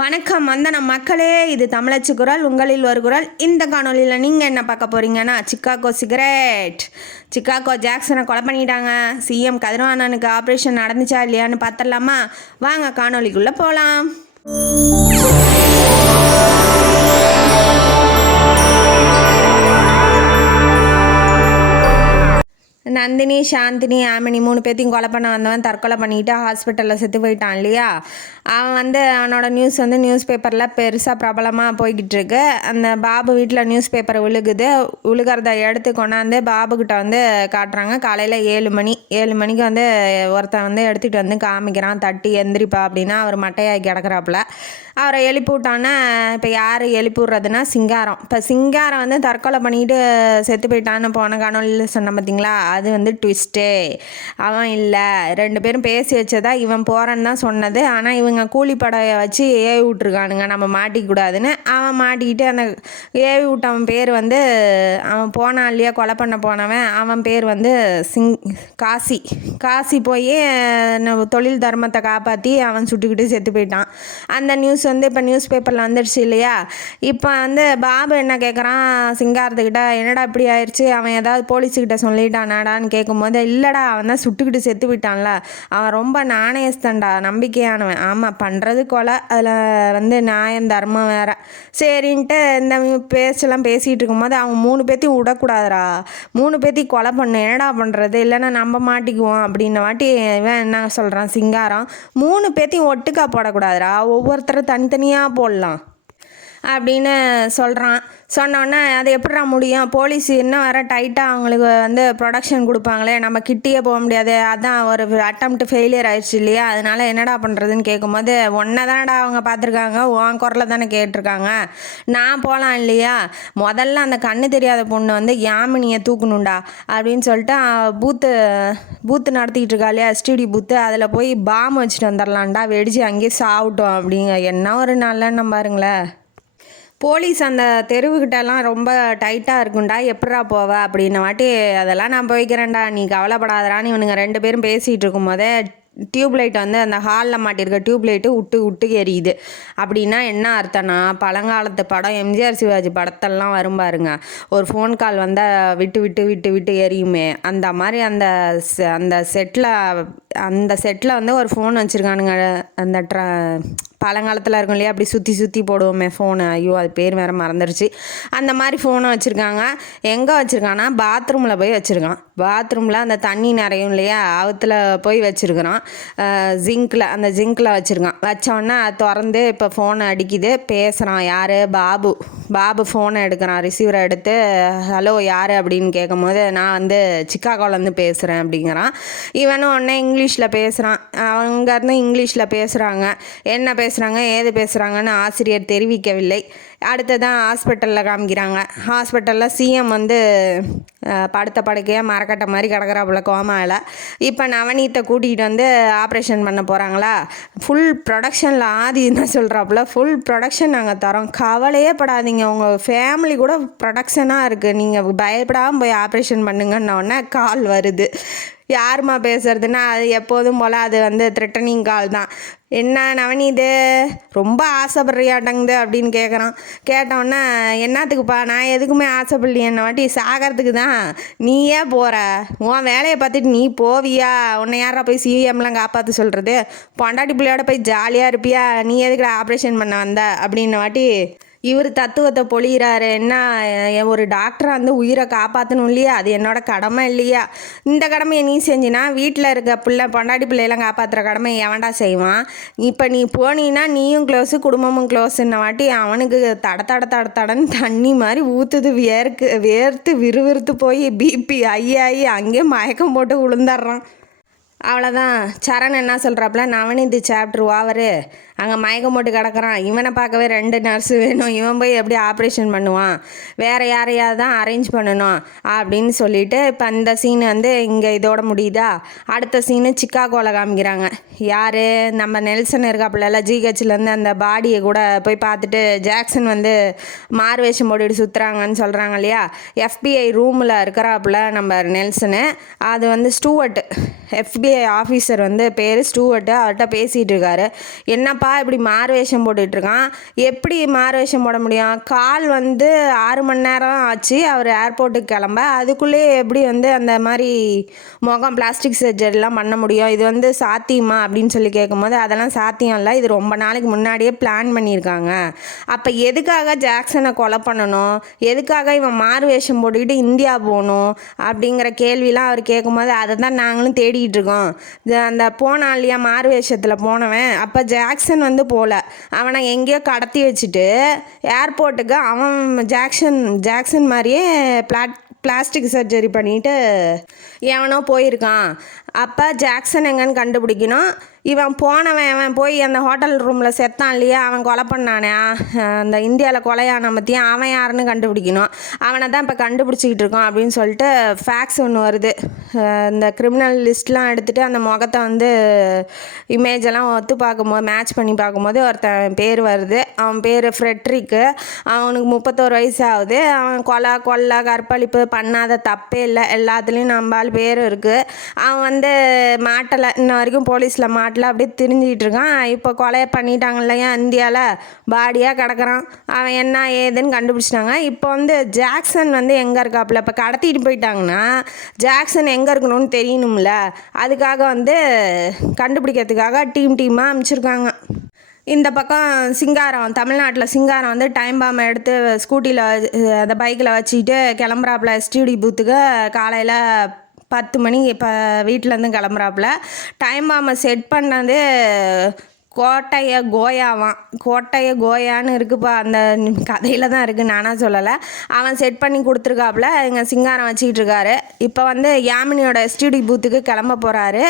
வணக்கம் வந்தனம் மக்களே, இது தமிழச்சு குரல், உங்களில் ஒரு குரல். இந்த காணொலியில் நீங்கள் என்ன பார்க்க போகிறீங்கன்னா, சிக்காகோ ஜாக்சனை கொலை பண்ணிட்டாங்க. சிஎம் கதிரவாணனுக்கு ஆப்ரேஷன் நடந்துச்சா இல்லையான்னு பார்த்துடலாமா? வாங்க காணொலிக்குள்ளே போகலாம். நந்தினி, சாந்தினி, ஆமினி 3 பேர்த்தையும் கொலை பண்ண வந்தவன் தற்கொலை பண்ணிட்டு ஹாஸ்பிட்டலில் செத்து போயிட்டான் இல்லையா? அவன் அவனோட நியூஸ் நியூஸ் பேப்பரில் பெருசாக பிரபலமாக போய்கிட்டு இருக்கு. அந்த பாபு வீட்டில் நியூஸ் பேப்பர் விழுகிறத எடுத்து கொண்டாந்து பாபுக்கிட்ட காட்டுறாங்க. காலையில் 7 மணிக்கு ஒருத்தன் எடுத்துகிட்டு காமிக்கிறான். தட்டி எந்திரிப்பா அப்படின்னா அவர் மட்டையாகி கிடக்குறாப்புல. அவரை எழுப்பி விட்டான்னா, இப்போ யார் எழுப்பி விட்றதுன்னா சிங்காரம். இப்போ சிங்காரம் தற்கொலை பண்ணிட்டு செத்து போயிட்டான்னு போன காணொலியில் சொன்ன பார்த்தீங்களா? அது ட்விஸ்ட்டே. அவன் இல்லை, 2 பேரும் பேசி வச்சதா இவன் போகிறேன்னு தான் சொன்னது. ஆனால் இவங்க கூலிப்படையை வச்சு ஏவி விட்ருக்கானுங்க, நம்ம மாட்டிக்கூடாதுன்னு. அவன் மாட்டிக்கிட்டு அந்த ஏவி விட்டவன் பேர் அவன் போனான் இல்லையா, கொலை பண்ண போனவன், அவன் பேர் காசி போய் தொழில் தர்மத்தை காப்பாற்றி அவன் சுட்டுக்கிட்டு செத்து போயிட்டான். அந்த நியூஸ் இப்போ நியூஸ் பேப்பரில் வந்துடுச்சு இல்லையா? இப்போ பாபு என்ன கேட்குறான் சிங்காரத்துக்கிட்ட, என்னடா இப்படி ஆயிடுச்சு, அவன் ஏதாவது போலீஸுக்கிட்ட சொல்லிட்டானாடான்னு கேட்கும்போது, இல்லைடா அவன் தான் சுட்டுக்கிட்டு செத்து போயிட்டான்ல, அவன் ரொம்ப நாணயஸ்தன்டா, நம்பிக்கையானவன். ஆமாம், பண்ணுறது கொலை, அதில் நியாயம் தர்மம் வேறு. சரின்ட்டு இந்த பேச்செல்லாம் பேசிகிட்டு இருக்கும்போது, அவன் 3 பேர்த்தையும் விடக்கூடாதுரா, 3 பேர்த்தையும் கொலை பண்ணு, என்னடா பண்ணுறது, இல்லைன்னா நம்ம மாட்டிக்குவோம் அப்படின்ன வாட்டி இவன் என்ன சொல்கிறான் சிங்காரம், 3 பேர்த்தையும் ஒட்டுக்கா போடக்கூடாதுரா, ஒவ்வொருத்தரும் தனித்தனியாக போடலாம் அப்படின்னு சொல்கிறான். சொன்னோன்னே அது எப்படிடா முடியும், போலீஸ் இன்னும் வேறு டைட்டாக அவங்களுக்கு ப்ரொடக்ஷன் கொடுப்பாங்களே, நம்ம கிட்டேயே போக முடியாது, அதான் ஒரு அட்டம்ப்ட் ஃபெயிலியர் ஆயிடுச்சு இல்லையா, அதனால் என்னடா பண்ணுறதுன்னு கேட்கும்போது, ஒன்றை தானடா அவங்க பார்த்துருக்காங்க, உன் குரலை தானே கேட்டிருக்காங்க, நான் போகலாம் இல்லையா, முதல்ல அந்த கண்ணு தெரியாத பொண்ணு யாமினியை தூக்கணுண்டா அப்படின்னு சொல்லிட்டு பூத்து நடத்திக்கிட்டு இருக்கா இல்லையா, ஸ்டூடியோ பூத்து, அதில் போய் பாம் வச்சுட்டு வந்துடலான்டா, வெடிச்சு அங்கேயே சாப்பிட்டோம் அப்படிங்க. என்ன ஒரு நல்ல பாருங்களேன். போலீஸ் அந்த தெருவுக்கிட்டலாம் ரொம்ப டைட்டாக இருக்குண்டா, எப்படா போவ அப்படின்ன வாட்டி, அதெல்லாம் நான் போய்க்கிறேன்டா, நீ கவலைப்படாதடான்னு இவனுங்க 2 பேரும் பேசிகிட்டு இருக்கும்போதே டியூப்லைட் அந்த ஹாலில் மாட்டியிருக்க டியூப்லைட்டு விட்டு எரியுது. அப்படின்னா என்ன அர்த்தம்னா, பழங்காலத்து படம் எம்ஜிஆர் சிவாஜி படத்தெல்லாம் வரும் பாருங்க, ஒரு ஃபோன் கால் விட்டு எரியுமே, அந்த மாதிரி அந்த செட்டில் ஒரு ஃபோன் வச்சுருக்கானுங்க. அந்த பழங்காலத்தில் இருக்கும் இல்லையா, அப்படி சுற்றி போடுவோமே ஃபோனு, ஐயோ அது பேர் வேறு மறந்துடுச்சு. அந்த மாதிரி ஃபோனை வச்சுருக்காங்க. எங்கே வச்சுருக்கான்னா பாத்ரூமில் போய் வச்சுருக்கான். பாத்ரூமில் அந்த தண்ணி நிறையும் இல்லையா, அவத்தில் போய் வச்சுருக்கிறான். ஜிங்கில் வச்சுருக்கான். வச்சோடனே திறந்து இப்போ ஃபோனை அடிக்குது, பேசுகிறான். யார்? பாபு ஃபோனை எடுக்கிறான். ரிசீவரை எடுத்து, ஹலோ யார் அப்படின்னு கேட்கும்போது, நான் சிக்காகோலேருந்து பேசுகிறேன் அப்படிங்கிறான். இவனும் உடனே இங்கிலீஷில் பேசுகிறான். அவங்கேருந்து இங்கிலீஷில் பேசுகிறாங்க. என்ன பேசுகிறாங்க ஏது பேசுகிறாங்கன்னு ஆசிரியர் தெரிவிக்கவில்லை. அடுத்ததான் ஹாஸ்பிட்டலில் காமிக்கிறாங்க. ஹாஸ்பிட்டலில் சிஎம் படுத்த படுக்கையாக மரக்கட்டை மாதிரி கிடக்குறாப்புல கோமாவில். இப்போ நவநீத்தை கூட்டிகிட்டு ஆப்ரேஷன் பண்ண போகிறாங்களா, ஃபுல் ப்ரொடக்ஷனில் ஆதி என்ன சொல்கிறாப்புல, ஃபுல் ப்ரொடக்ஷன் நாங்கள் தரோம், கவலையே படாதீங்க, உங்கள் ஃபேமிலி கூட ப்ரொடக்ஷனாக இருக்குது, நீங்கள் பயப்படாமல் போய் ஆப்ரேஷன் பண்ணுங்கன்னொடனே கால் வருது. யாருமா பேசுறதுன்னா, அது எப்போதும் போல் அது த்ரெட்டனிங் கால் தான். என்ன நவநீது ரொம்ப ஆசைப்படுறியாட்டங்குது அப்படின்னு கேட்குறான். கேட்டோன்னே, என்னத்துக்குப்பா, நான் எதுக்குமே ஆசைப்படலையே, என்ன வாட்டி சாகிறதுக்கு தான், நீ ஏன் போகிற, உன் வேலையை பார்த்துட்டு நீ போவியா, உன்னை யாரா போய் சிஎம்லாம் காப்பாற்ற சொல்கிறது, பொண்டாட்டி பிள்ளையோட போய் ஜாலியாக இருப்பியா, நீ எதுக்குடா ஆப்ரேஷன் பண்ண வந்த அப்படின்ன வாட்டி இவர் தத்துவத்தை பொழிகிறாரு. என்ன, ஒரு டாக்டரை உயிரை காப்பாற்றணும் இல்லையா, அது என்னோட கடமை இல்லையா, இந்த கடமையை நீ செஞ்சினா வீட்டில் இருக்க பொண்டாட்டி பிள்ளையெல்லாம் காப்பாற்றுற கடமை எவன்டா செய்வான், இப்போ நீ போனீன்னா நீயும் க்ளோஸு குடும்பமும் க்ளோஸுன்ன வாட்டி அவனுக்கு தடன்னு தண்ணி மாதிரி ஊற்றுது, வேர்த்து விறுவிறுத்து போய் பிபி ஐயாயி அங்கேயே மயக்கம் போட்டு விழுந்துடுறான். அவ்வளோதான். சரண் என்ன சொல்கிறாப்புல, நவநீதி சாப்டர் ஓவரு, அங்கே மயக்கம் போட்டு கிடக்குறான், இவனை பார்க்கவே 2 நர்ஸு வேணும், இவன் போய் எப்படி ஆப்ரேஷன் பண்ணுவான், வேறு யாரையாவது தான் அரேஞ்ச் பண்ணணும் அப்படின்னு சொல்லிட்டு, இப்போ இந்த சீனு இங்கே இதோட முடியுதா. அடுத்த சீனு சிக்காகோவில் காமிக்கிறாங்க. யார், நம்ம நெல்சன் இருக்காப்புல ஜிஹெச்லேருந்து அந்த பாடியை கூட போய் பார்த்துட்டு, ஜாக்சன் மார்வேஷம் போட்டுட்டு சுற்றுறாங்கன்னு சொல்கிறாங்க இல்லையா, FBI ரூமில் இருக்கிறாப்புல நம்ம நெல்சனு. அது ஸ்டூவர்ட், FBI ஆஃபீஸர் பேர் ஸ்டூவர்ட்டு, அவர்கிட்ட பேசிகிட்டு இருக்காரு. என்னப்பா இப்படி மாறு வேஷம் போட்டுட்ருக்கான். எப்படி மாறு வேஷம் போட முடியும்? கால் வந்து 6 மணி நேரம் ஆச்சு அவர் ஏர்போர்ட்டுக்கு கிளம்ப. அதுக்குள்ளேயே எப்படி வந்து அந்த மாதிரி முகம் பிளாஸ்டிக் சர்ஜரிலாம் பண்ண முடியும்? இது வந்து சாத்தியமா அப்படின்னு சொல்லி கேட்கும்போது அதெல்லாம் சாத்தியம் இல்லை, இது ரொம்ப நாளைக்கு முன்னாடியே பிளான் பண்ணியிருக்காங்க. அப்போ எதுக்காக ஜாக்சனை கொலை பண்ணணும், எதுக்காக இவன் மாறு வேஷம் போட்டுக்கிட்டு இந்தியா போகணும் அப்படிங்கிற கேள்விலாம் அவர் கேட்கும்போது அதை தான் நாங்களும் தேடிக்கிட்டு இருக்கோம். அந்த போனான் இல்லையா மாறு வேஷத்தில் போனவன், அப்போ ஜாக்சன் வந்து போகல, அவனை எங்கேயோ கடத்தி வச்சுட்டு ஏர்போர்ட்டுக்கு அவன் ஜாக்சன் மாதிரியே பிளாஸ்டிக் சர்ஜரி பண்ணிவிட்டு எவனோ போயிருக்கான். அப்போ ஜாக்சன் எங்கன்னு கண்டுபிடிக்கணும். இவன் போனவன் அவன் போய் அந்த ஹோட்டல் ரூமில் செத்தான் இல்லையா, அவன் கொலை பண்ணானே அந்த இந்தியாவில் கொலையான பற்றியும் அவன் யாருன்னு கண்டுபிடிக்கணும். அவனை தான் இப்போ கண்டுபிடிச்சிக்கிட்டு இருக்கோம் அப்படின்னு சொல்லிட்டு ஃபேக்ஸ் ஒன்று வருது. இந்த கிரிமினல் லிஸ்ட்லாம் எடுத்துகிட்டு அந்த முகத்தை வந்து இமேஜெல்லாம் ஒத்து பார்க்கும்போது மேட்ச் பண்ணி பார்க்கும்போது ஒருத்தன் பேர் வருது. அவன் பேர் ஃப்ரெட்ரிக்கு. அவனுக்கு 31 வயசு ஆகுது. அவன் கொலை கற்பழிப்பு பண்ணாத தப்பே இல்லை, எல்லாத்துலேயும் நம்பால் பேர் இருக்குது. அவன் வந்து மாட்டலை, இன்ன வரைக்கும் போலீஸில் அப்படியே திரிஞ்சிக்கிட்டு இருக்கான். இப்போ கொலை பண்ணிட்டாங்க இல்லையா இந்தியாவில், பாடியாக கிடக்கிறான். அவன் என்ன ஏதுன்னு கண்டுபிடிச்சிட்டாங்க. இப்போ வந்து ஜாக்சன் வந்து எங்கே இருக்காப்புல, இப்போ கடத்திட்டு போயிட்டாங்கன்னா ஜாக்சன் எங்கே இருக்கணும்னு தெரியணும்ல, அதுக்காக வந்து கண்டுபிடிக்கிறதுக்காக டீமாக அனுப்பிச்சிருக்காங்க. இந்த பக்கம் சிங்காரம், தமிழ்நாட்டில் சிங்காரம் வந்து டைம் பாம்பை எடுத்து ஸ்கூட்டியில் அந்த பைக்கில் வச்சுக்கிட்டு கிளம்புறாப்புல எஸ்டிடி பூத்துக்கு. காலையில் 10 மணி இப்போ வீட்டிலேருந்து கிளம்புறாப்புல. டைம் பாம்பை செட் பண்ணது கோட்டைய கோயான்னு இருக்குப்பா, அந்த கதையில் தான் இருக்குது, நானாக சொல்லலை. அவன் செட் பண்ணி கொடுத்துருக்காப்புல, இங்கே சிங்காரம் வச்சுக்கிட்டு இருக்காரு. இப்போ வந்து யாமினியோட எஸ்டிடி பூத்துக்கு கிளம்ப போகிறாரு.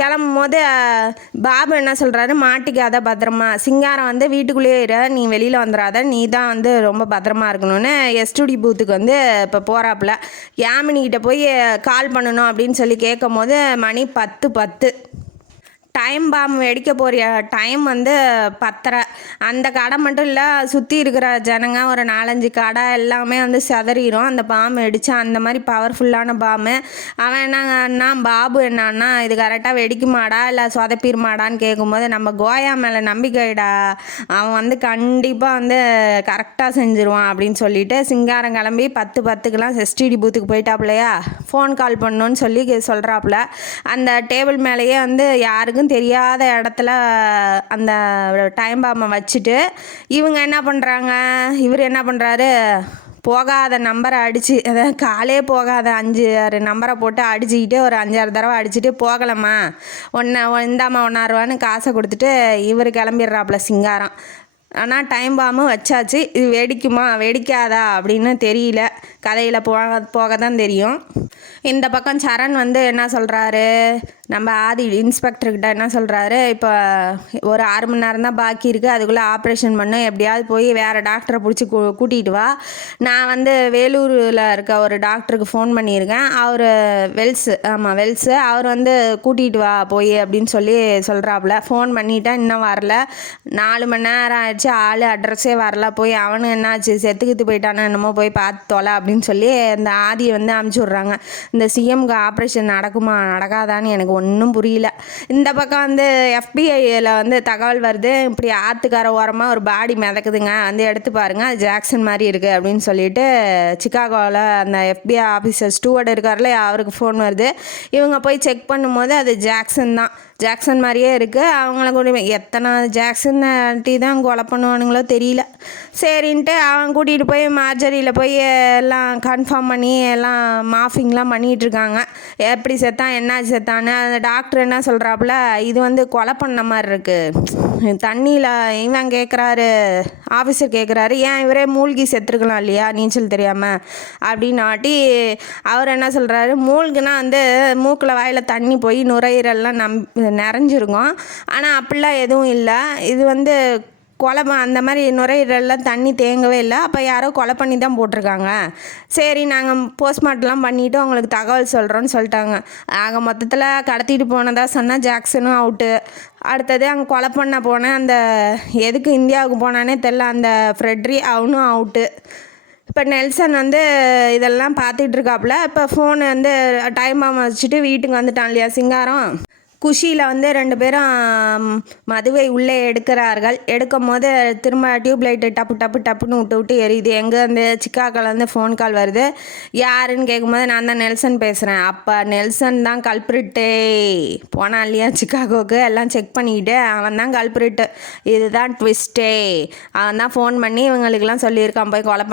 கிளம்பும் போது பாபு என்ன சொல்கிறாரு, மாட்டிக்காத பத்திரமா, சிங்காரம் வந்து வீட்டுக்குள்ளேயே இரு, நீ வெளியில் வந்துடாத, நீ தான் வந்து ரொம்ப பத்திரமா இருக்கணும்னு எஸ்டிடி பூத்துக்கு வந்து இப்போ போகிறாப்புல. யாமினிக்கிட்ட போய் கால் பண்ணணும் அப்படின்னு சொல்லி கேட்கும் போது மணி 10:10. டைம் பாம் வெடிக்க போகிற டைம் வந்து 10:30. அந்த கடை மட்டும் இல்லை, சுற்றி இருக்கிற ஜனங்க ஒரு 4-5 கடை எல்லாமே வந்து சிதறிடும் அந்த பாம்பு வெடித்தா. அந்த மாதிரி பவர்ஃபுல்லான பாம்பு. அவன் என்னன்னா பாபு என்னன்னா இது கரெக்டாக வெடிக்குமாடா இல்லை சொதப்பிடுமாடான்னு கேட்கும்போது, நம்ம கோயா மேலே நம்பிக்கைடா, அவன் வந்து கண்டிப்பாக வந்து கரெக்டாக செஞ்சுருவான் அப்படின்னு சொல்லிட்டு சிங்காரம் கிளம்பி 10:10க்கெலாம் எஸ்டிடி பூத்துக்கு போயிட்டாப்புலையா. ஃபோன் கால் பண்ணணுன்னு சொல்லி சொல்கிறாப்புல. அந்த டேபிள் மேலேயே வந்து யாருக்கும் தெரியாத இடத்துல அந்த டைம் பாம்பை வச்சுட்டு இவங்க என்ன பண்ணுறாங்க, இவர் என்ன பண்ணுறாரு, போகாத நம்பரை அடித்து, அதாவது காலே போகாத 5-6 நம்பரை போட்டு அடிச்சுக்கிட்டு ஒரு 5-6 தடவை அடிச்சுட்டு போகலம்மா இந்தாம்மா 1,000 ரூபான்னு காசை கொடுத்துட்டு இவர் கிளம்பிடுறாப்புல சிங்காரம். ஆனால் டைம் பாம்பு வச்சாச்சு. இது வெடிக்குமா வெடிக்காதா அப்படின்னு தெரியல, கதையில் போக தான் தெரியும். இந்த பக்கம் சரண் வந்து என்ன சொல்கிறாரு, நம்ம ஆதி இன்ஸ்பெக்டர்கிட்ட என்ன சொல்கிறாரு, இப்போ ஒரு 6 மணி நேரம் தான் பாக்கி இருக்குது, அதுக்குள்ளே ஆப்ரேஷன் பண்ண, எப்படியாவது போய் வேறு டாக்டரை பிடிச்சி கூட்டிகிட்டு வா. நான் வந்து வேலூரில் இருக்க ஒரு டாக்டருக்கு ஃபோன் பண்ணியிருக்கேன், அவர் வெல்ஸு அவர் வந்து கூட்டிகிட்டு வா போய் அப்படின்னு சொல்லி சொல்கிறாப்புல. ஃபோன் பண்ணிவிட்டேன், இன்னும் வரல. 4 மணி நேரம் ஆயிடுச்சு, ஆள் அட்ரஸே வரல. போய் அவனு என்னாச்சு செத்துக்கிட்டு போயிட்டானே என்னமோ போய் பார்த்து தொலை அப்படின்னு சொல்லி அந்த ஆதியை வந்து அமுச்சு விட்றாங்க. இந்த சிஎம்க்கு ஆப்ரேஷன் நடக்குமா நடக்காதான்னு எனக்கு ஒன்றும் புரியல. இந்த பக்கம் வந்து எஃபிஐயில் வந்து தகவல் வருது, இப்படி ஆற்றுக்கார ஓரமாக ஒரு பாடி மிதக்குதுங்க, வந்து எடுத்து பாருங்கள், அது ஜாக்சன் மாதிரி இருக்குது அப்படின்னு சொல்லிட்டு சிகாகோவில் அந்த FBI ஆஃபீஸர் ஸ்டூவர்ட் இருக்கார்ல, அவருக்கு ஃபோன் வருது. இவங்க போய் செக் பண்ணும்போது அது ஜாக்சன் தான், ஜாக்சன் மாதிரியே இருக்குது. அவங்கள கூட எத்தனை ஜாக்சன் டீ தான் கொலை பண்ணுவானுங்களோ தெரியல. சரின்ட்டு அவன் கூட்டிகிட்டு போய் மார்ஜரியில் போய் எல்லாம் கன்ஃபார்ம் பண்ணி எல்லாம் மாஃபிங்லாம் பண்ணிகிட்ருக்காங்க. எப்படி செத்தான் என்ன செத்தான்னு. அந்த டாக்டர் என்ன சொல்கிறாப்புல, இது வந்து கொலை பண்ண மாதிரி இருக்குது தண்ணியில். இவன் கேட்குறாரு, ஆஃபீஸர் கேட்குறாரு, ஏன் இவரே மூழ்கி செத்துருக்கலாம் இல்லையா நீச்சல் தெரியாமல் அப்படின்னாட்டி அவர் என்ன சொல்கிறாரு, மூழ்குனா வந்து மூக்கில் வாயில் தண்ணி போய் நுரையீரல்லாம் நிறைஞ்சிருக்கும். ஆனால் அப்படிலாம் எதுவும் இல்லை, இது வந்து கொலை அந்த மாதிரி நுரையீரல்லாம் தண்ணி தேங்கவே இல்லை, அப்போ யாரோ கொலை பண்ணி தான் போட்டிருக்காங்க. சரி நாங்கள் போஸ்ட்மார்ட்டம்லாம் பண்ணிவிட்டு உங்களுக்கு தகவல் சொல்கிறோன்னு சொல்லிட்டாங்க. ஆக மொத்தத்தில் கடத்திட்டு போனதாக சொன்னால் ஜாக்சனும் அவுட்டு. அடுத்தது அங்கே கொலை பண்ண போனேன், அந்த எதுக்கு இந்தியாவுக்கு போனானே தெரில அந்த ஃப்ரெட்ரி, அவனும் அவுட்டு. இப்போ நெல்சன் வந்து இதெல்லாம் பார்த்துட்டு இருக்காப்புல. இப்போ ஃபோனு வந்து டைம் பாம்பை வச்சுட்டு வீட்டுக்கு வந்துட்டான் இல்லையா சிங்காரம். குஷியில் வந்து 2 பேரும் மதுவை உள்ளே எடுக்கிறார்கள். எடுக்கும் போது திரும்ப டியூப் லைட்டு டப்பு டப்பு டப்புன்னு விட்டு விட்டு எரியுது. எங்கே வந்து சிக்காக்கோலேருந்து ஃபோன் கால் வருது. யாருன்னு கேட்கும்போது நான் தான் நெல்சன் பேசுகிறேன். அப்போ நெல்சன் தான் கல்பிரிட்டே. போனான் இல்லையா சிக்காகோவுக்கு, எல்லாம் செக் பண்ணிக்கிட்டு அவன் தான் கல்பிரிட்டு. இதுதான் ட்விஸ்ட்டே. அவன் தான் ஃபோன் பண்ணி இவங்களுக்கெல்லாம் சொல்லியிருக்கான் போய் கொலை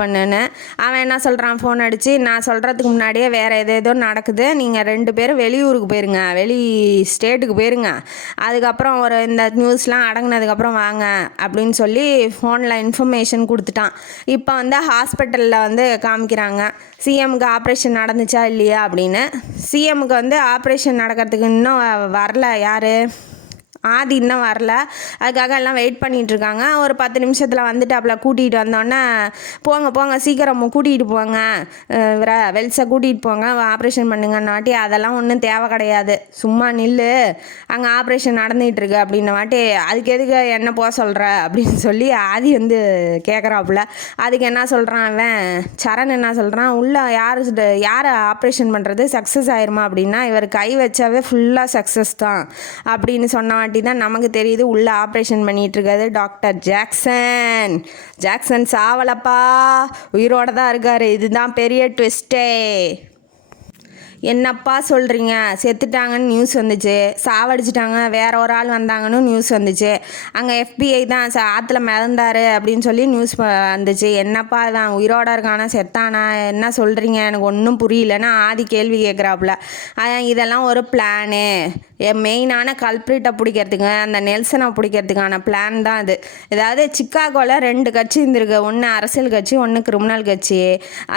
பண்ணுன்னு. அவன் என்ன சொல்கிறான், ஃபோன் அடித்து நான் சொல்கிறதுக்கு முன்னாடியே வேறு ஏதோ நடக்குது, நீங்கள் 2 பேரும் வெளியூருக்கு போயிருங்க, ஸ்டேட்டுக்கு போயிருங்க, அதுக்கப்புறம் இந்த நியூஸ்லாம் அடங்கினதுக்கப்புறம் வாங்க அப்படின்னு சொல்லி ஃபோனில் இன்ஃபர்மேஷன் கொடுத்துட்டான். இப்போ வந்து ஹாஸ்பிட்டலில் வந்து காமிக்கிறாங்க சிஎம்க்கு ஆப்ரேஷன் நடந்துச்சா இல்லையா அப்படின்னு. சிஎம்க்கு வந்து ஆப்ரேஷன் நடக்கிறதுக்கு இன்னும் வரல. யார்? ஆதி இன்னும் வரல. அதுக்காக எல்லாம் வெயிட் பண்ணிகிட்ருக்காங்க. ஒரு 10 நிமிஷத்தில் வந்துட்டு கூட்டிகிட்டு வந்தோடனே போங்க சீக்கிரம் கூட்டிகிட்டு போங்க, வெல்ஸை கூட்டிகிட்டு போங்க, ஆப்ரேஷன் பண்ணுங்கன்னாட்டி அதெல்லாம் ஒன்றும் தேவை கிடையாது, சும்மா நில்லு, அங்கே ஆப்ரேஷன் நடந்துகிட்ருக்கு அப்படின்ன வாட்டி அதுக்கு எதுக்கு என்ன போக சொல்கிற அப்படின்னு சொல்லி ஆதி வந்து கேட்குறாப்புல. அதுக்கு என்ன சொல்கிறான் அவன், சரண் என்ன சொல்கிறான், உள்ள யார் ஆப்ரேஷன் பண்ணுறது சக்ஸஸ் ஆயிருமா அப்படின்னா இவர் கை வச்சாவே ஃபுல்லாக சக்ஸஸ் தான் அப்படின்னு சொன்ன தான் நமக்கு தெரியுது உள்ள ஆப்ரேஷன் பண்ணிட்டு இருக்காது டாக்டர் ஜாக்சன் சாவலப்பா, உயிரோட தான் இருக்காரு. இதுதான் பெரிய ட்விஸ்டே. என்னப்பா சொல்கிறீங்க, செத்துட்டாங்கன்னு நியூஸ் வந்துச்சு, சாவடிச்சிட்டாங்க, வேற ஒரு ஆள் வந்தாங்கன்னு நியூஸ் வந்துச்சு, அங்கே FBI தான் ஆற்றுல மிதந்தார் அப்படின்னு சொல்லி நியூஸ் வந்துச்சு. என்னப்பா தான் உயிரோட இருக்கானா செத்தானா, என்ன சொல்கிறீங்க, எனக்கு ஒன்றும் புரியலன்னா ஆதி கேள்வி கேட்குறாப்புல. இதெல்லாம் ஒரு பிளானு, மெயினான கல்பிரிட்டை பிடிக்கிறதுக்கு, அந்த நெல்சனை பிடிக்கிறதுக்கான பிளான் தான் இது. ஏதாவது சிக்காகோவில் 2 கட்சி இருந்திருக்கு, ஒன்று அரசியல் கட்சி, ஒன்று கிரிமினல் கட்சி.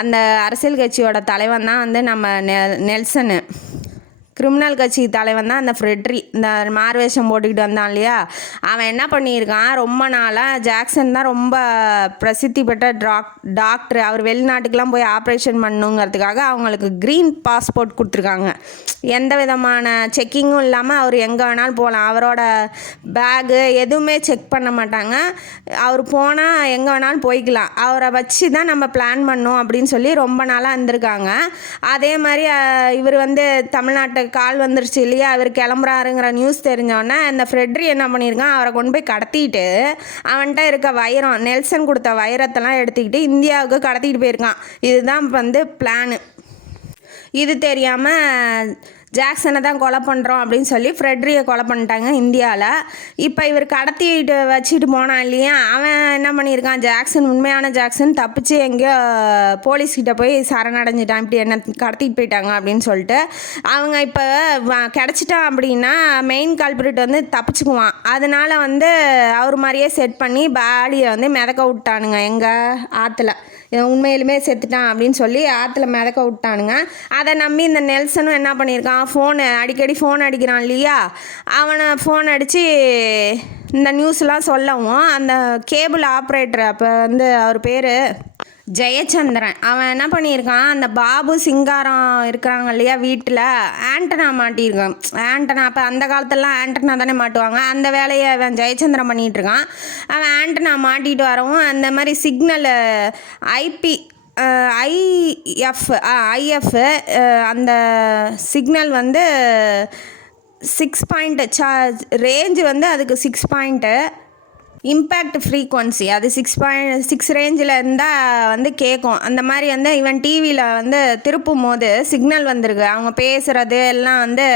அந்த அரசியல் கட்சியோட தலைவன் தான் வந்து நம்ம நெல்சனு. கிரிமினல் கட்சி தலைவன் தான் அந்த ஃப்ரெட்ரி, இந்த மார்வேஷம் போட்டுக்கிட்டு வந்தான் இல்லையா. அவன் என்ன பண்ணியிருக்கான், ரொம்ப நாளாக ஜாக்சன் தான் ரொம்ப பிரசித்தி பெற்ற டாக்டர், அவர் வெளிநாட்டுக்கெலாம் போய் ஆப்ரேஷன் பண்ணுங்கிறதுக்காக அவங்களுக்கு க்ரீன் பாஸ்போர்ட் கொடுத்துருக்காங்க. எந்த விதமான செக்கிங்கும் இல்லாமல் அவர் எங்கே வேணாலும் போகலாம். அவரோட பேகு எதுவுமே செக் பண்ண மாட்டாங்க, அவர் போனால் எங்கே வேணாலும் போய்க்கலாம். அவரை வச்சு தான் நம்ம பிளான் பண்ணோம் அப்படின்னு சொல்லி ரொம்ப நாளாக இருந்திருக்காங்க. அதே மாதிரி இவர் வந்து தமிழ்நாட்டை கால் வந்துருச்சு இல்லையா, அவர் கிளம்புறாருங்கிற நியூஸ் தெரிஞ்சோடனே இந்த ஃப்ரெட்ரி என்ன பண்ணியிருக்கான், அவரை கொண்டு போய் கடத்திட்டு அவன்கிட்ட இருக்க வைரம், நெல்சன் கொடுத்த வைரத்தெல்லாம் எடுத்துக்கிட்டு இந்தியாவுக்கு கடத்திட்டு போயிருக்கான். இதுதான் வந்து பிளானு. இது தெரியாமல் ஜாக்சனை தான் கொலை பண்ணுறோம் அப்படின்னு சொல்லி ஃப்ரெட்ரியை கொலை பண்ணிட்டாங்க இந்தியாவில். இப்போ இவர் கடத்திட்டு வச்சுட்டு போனான் இல்லையா, அவன் என்ன பண்ணியிருக்கான், ஜாக்சன் உண்மையான ஜாக்சன் தப்பிச்சு எங்கேயோ போலீஸ்கிட்ட போய் சரணடைஞ்சிட்டான், இப்படி என்ன கடத்திட்டு போயிட்டாங்க அப்படின்னு சொல்லிட்டு. அவங்க இப்போ கிடச்சிட்டான் அப்படின்னா மெயின் கல்பிரிட் வந்து தப்பிச்சுக்குவான். அதனால் வந்து அவர் மாதிரியே செட் பண்ணி பாடியை வந்து மிதக்க விட்டானுங்க எங்கள் ஆற்றுல. உண்மையிலுமே செத்துட்டான் அப்படின்னு சொல்லி ஆற்றுல மிதக்க விட்டானுங்க. அதை நம்பி இந்த நெல்சனும் என்ன பண்ணியிருக்கான், அடிக்கடி ஃபோன் அடிக்கிறான் இல்லையா, அவனை ஃபோன் அடித்து இந்த நியூஸ்லாம் சொல்லவும் அந்த கேபிள் ஆப்ரேட்டர், அப்போ வந்து அவர் பேர் ஜெயச்சந்திரன், அவன் என்ன பண்ணியிருக்கான், அந்த பாபு சிங்காரம் இருக்கிறாங்க இல்லையா வீட்டில், ஆண்டனா மாட்டியிருக்கான். ஆண்டனா அப்போ அந்த காலத்துலலாம் ஆண்டனா தானே மாட்டுவாங்க, அந்த வேலையை அவன் ஜெயச்சந்திரன் பண்ணிகிட்ருக்கான். அவன் ஆண்டனா மாட்டிகிட்டு வரவும் அந்த மாதிரி சிக்னல் ஐஎஃப் அந்த சிக்னல் வந்து 6 பாயிண்ட் ரேஞ்சு வந்து அதுக்கு 6 பாயிண்ட்டு இம்பேக்ட் ஃப்ரீக்வன்சி, அது 6 ரேஞ்சில் இருந்தால் வந்து கேட்கும். அந்த மாதிரி வந்து இவன் டிவியில் வந்து திருப்பும் போது சிக்னல் வந்திருக்கு, அவங்க பேசுகிறது எல்லாம் வந்து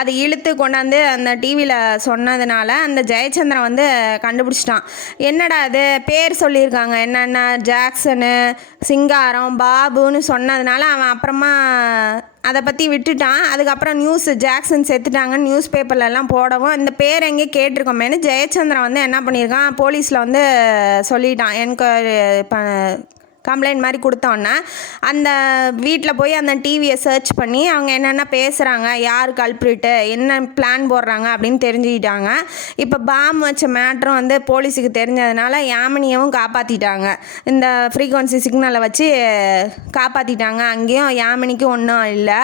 அது இழுத்து கொண்டாந்து அந்த டிவியில் சொன்னதுனால அந்த ஜெயச்சந்திரன் வந்து கண்டுபிடிச்சிட்டான். என்னடா அது பேர் சொல்லியிருக்காங்க, என்னென்ன ஜாக்சனு, சிங்காரம், பாபுன்னு சொன்னதுனால அவன் அப்புறமா அதை பற்றி விட்டுட்டான். அதுக்கப்புறம் நியூஸ் ஜாக்சன் செத்துட்டாங்கன்னு நியூஸ் பேப்பர்லலாம் போடவும் இந்த பேர் எங்கே கேட்டிருக்கோமேனு ஜெயச்சந்திரன் வந்து என்ன பண்ணியிருக்கான், போலீஸில் வந்து சொல்லிட்டான். என்கொயரி கம்ப்ளைண்ட் மாதிரி கொடுத்தோன்னே அந்த வீட்டில் போய் அந்த டிவியை சர்ச் பண்ணி அவங்க என்னென்ன பேசுகிறாங்க, யார் கல்பிரிட்டு, என்ன பிளான் போடுறாங்க அப்படின்னு தெரிஞ்சுக்கிட்டாங்க. இப்போ பாம் வச்ச மேட்ரும் வந்து போலீஸுக்கு தெரிஞ்சதுனால யாமினியவும் காப்பாற்றிட்டாங்க. இந்த ஃப்ரீக்வன்சி சிக்னலை வச்சு காப்பாற்றிட்டாங்க. அங்கேயும் யாமினிக்கு ஒன்றும் இல்லை.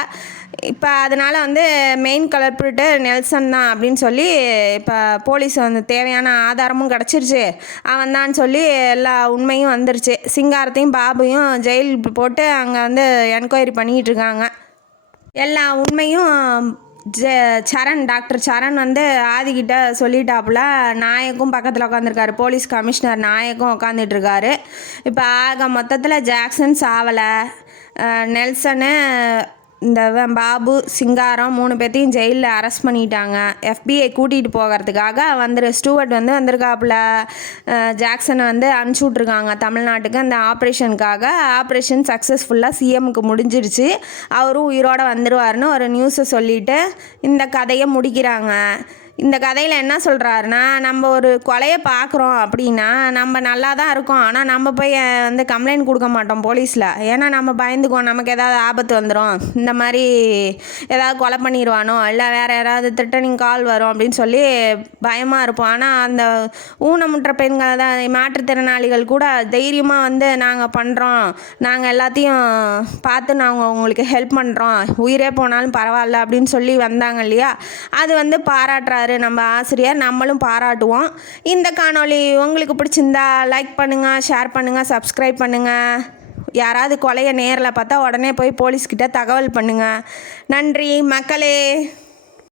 இப்போ அதனால் வந்து மெயின் கல்பிரிட்டு நெல்சன் தான் அப்படின்னு சொல்லி இப்போ போலீஸ் வந்து தேவையான ஆதாரமும் கிடச்சிருச்சு, அவன் தான் சொல்லி எல்லா உண்மையும் வந்துருச்சு. சிங்காரத்தையும் பாபுவையும் ஜெயில் போட்டு அங்கே வந்து என்கொயரி பண்ணிக்கிட்டு இருக்காங்க. எல்லா உண்மையும் சரண் டாக்டர் சரண் வந்து ஆதிக்கிட்ட சொல்லிட்டாப்புல. நாயக்கும் பக்கத்தில் உட்காந்துருக்காரு, போலீஸ் கமிஷனர் நாயக்கும் உட்காந்துட்ருக்காரு. இப்போ ஆக மொத்தத்தில் ஜாக்சன் சாவலை, நெல்சனு இந்த பாபு சிங்காரம் 3 பேர்த்தையும் ஜெயிலில் அரெஸ்ட் பண்ணிட்டாங்க. FBI கூட்டிகிட்டு போகிறதுக்காக ஸ்டூவர்ட் வந்திருக்காப்புல. ஜாக்சனை அனுப்பிச்சி விட்ருக்காங்க தமிழ்நாட்டுக்கு அந்த ஆப்ரேஷனுக்காக. ஆப்ரேஷன் சக்ஸஸ்ஃபுல்லாக சிஎம்முக்கு முடிஞ்சிருச்சு. அவரும் உயிரோடு வந்துடுவார்னு ஒரு நியூஸை சொல்லிவிட்டு இந்த கதையை முடிக்கிறாங்க. இந்த கதையில் என்ன சொல்கிறாருன்னா, நம்ம ஒரு கொலையை பார்க்குறோம் அப்படின்னா நம்ம நல்லா தான் இருக்கோம், ஆனால் நம்ம போய் கம்ப்ளைண்ட் கொடுக்க மாட்டோம் போலீஸில். ஏன்னா நம்ம பயந்துக்குவோம், நமக்கு ஏதாவது ஆபத்து வந்துடும், இந்த மாதிரி ஏதாவது கொலை பண்ணிடுவானோ இல்லை வேறு யாராவது த்ரெட்டனிங் கால் வரும் அப்படின்னு சொல்லி பயமாக இருப்போம். ஆனால் அந்த ஊனமுற்ற பெண்கள் தான், மாற்றுத்திறனாளிகள் கூட தைரியமாக நாங்கள் பண்ணுறோம், நாங்கள் எல்லாத்தையும் பார்த்து நாங்கள் உங்களுக்கு ஹெல்ப் பண்ணுறோம், உயிரே போனாலும் பரவாயில்ல அப்படின்னு சொல்லி வந்தாங்க இல்லையா. அது பாராட்டுறாரு நம்ம ஆசிரியர், நம்மளும் பாராட்டுவோம். இந்த காணொளி உங்களுக்கு பிடிச்சிருந்தா லைக் பண்ணுங்கள், ஷேர் பண்ணுங்கள், சப்ஸ்கிரைப் பண்ணுங்கள். யாராவது கொலையை நேரில் பார்த்தா உடனே போய் போலீஸ்கிட்ட தகவல் பண்ணுங்கள். நன்றி மக்களே.